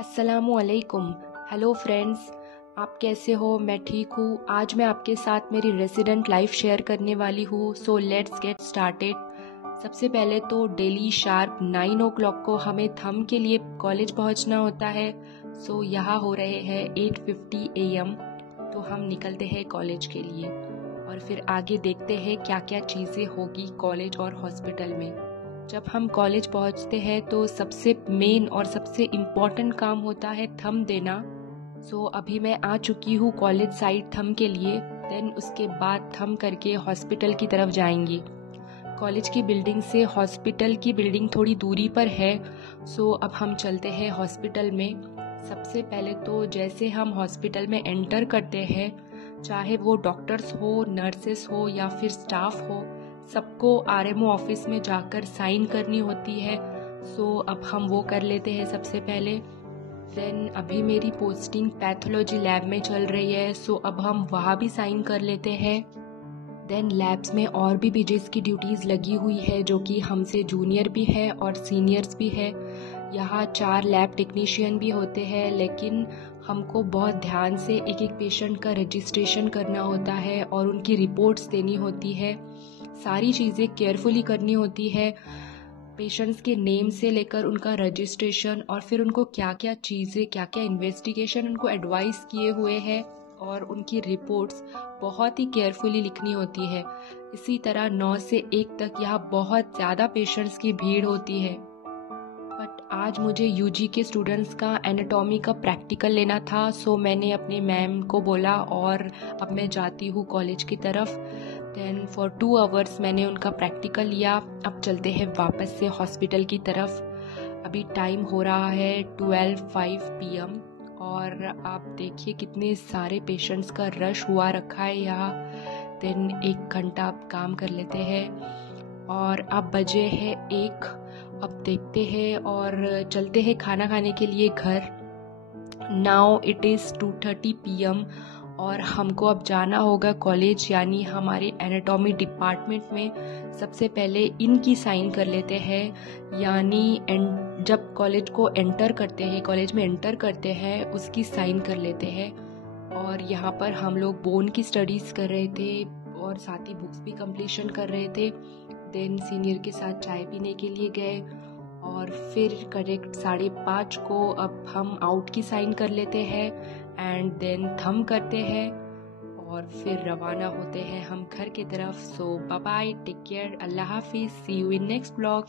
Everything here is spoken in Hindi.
अस्सलामुअलैकुम। हेलो फ्रेंड्स, आप कैसे हो? मैं ठीक हूँ। आज मैं आपके साथ मेरी रेसिडेंट लाइफ शेयर करने वाली हूँ। So let's get started. सबसे पहले तो डेली शार्प 9 o'clock को हमें थम के लिए कॉलेज पहुँचना होता है। सो यहाँ हो रहे हैं 8:50 AM। तो हम निकलते हैं कॉलेज के लिए और फिर आगे देखते हैं क्या क्या चीज़ें होगी कॉलेज और हॉस्पिटल में। जब हम कॉलेज पहुंचते हैं तो सबसे मेन और सबसे इम्पॉर्टेंट काम होता है थंब देना। सो अभी मैं आ चुकी हूँ कॉलेज साइड थंब के लिए। देन उसके बाद थंब करके हॉस्पिटल की तरफ जाएंगी। कॉलेज की बिल्डिंग से हॉस्पिटल की बिल्डिंग थोड़ी दूरी पर है। सो अब हम चलते हैं हॉस्पिटल में। सबसे पहले तो जैसे हम हॉस्पिटल में एंटर करते हैं, चाहे वो डॉक्टर्स हो, नर्सेस हो या फिर स्टाफ हो, सबको आरएमओ ऑफिस में जाकर साइन करनी होती है। सो अब हम वो कर लेते हैं सबसे पहले। देन अभी मेरी पोस्टिंग पैथोलॉजी लैब में चल रही है। सो अब हम वहाँ भी साइन कर लेते हैं। देन लैब्स में और भी बीजेस की ड्यूटीज़ लगी हुई है जो कि हमसे जूनियर भी है और सीनियर्स भी है। यहाँ 4 लैब टेक्नीशियन भी होते हैं, लेकिन हमको बहुत ध्यान से एक एक पेशेंट का रजिस्ट्रेशन करना होता है और उनकी रिपोर्ट्स देनी होती है। सारी चीज़ें केयरफुली करनी होती है, पेशेंट्स के नेम से लेकर उनका रजिस्ट्रेशन और फिर उनको क्या क्या चीज़ें, क्या क्या इन्वेस्टिगेशन उनको एडवाइस किए हुए हैं और उनकी रिपोर्ट्स बहुत ही केयरफुली लिखनी होती है। इसी तरह 9 से 1 तक यहाँ बहुत ज़्यादा पेशेंट्स की भीड़ होती है। बट आज मुझे यूजी के स्टूडेंट्स का एनाटॉमी का प्रैक्टिकल लेना था। सो मैंने अपने मैम को बोला और अब मैं जाती हूँ कॉलेज की तरफ। देन फॉर 2 hours मैंने उनका प्रैक्टिकल लिया। अब चलते हैं वापस से हॉस्पिटल की तरफ। अभी टाइम हो रहा है 12:05 PM और आप देखिए कितने सारे पेशेंट्स का रश हुआ रखा है यहाँ। देन 1 घंटा आप काम कर लेते हैं और अब बजे है 1। अब देखते हैं और चलते हैं खाना खाने के लिए घर। नाउ इट इज़ 2:30 PM और हमको अब जाना होगा कॉलेज, यानी हमारे एनाटॉमी डिपार्टमेंट में। सबसे पहले इनकी साइन कर लेते हैं, यानी जब कॉलेज को एंटर करते हैं, कॉलेज में एंटर करते हैं, उसकी साइन कर लेते हैं। और यहाँ पर हम लोग बोन की स्टडीज़ कर रहे थे और साथ ही बुक्स भी कंप्लीशन कर रहे थे। देन सीनियर के साथ चाय पीने के लिए गए और फिर करेक्ट 5:30 को अब हम आउट की साइन कर लेते हैं एंड देन थंब करते हैं और फिर रवाना होते हैं हम घर की तरफ। सो बाय बाय, टेक केयर, अल्लाह हाफिज़, सी यू इन नेक्स्ट ब्लॉग।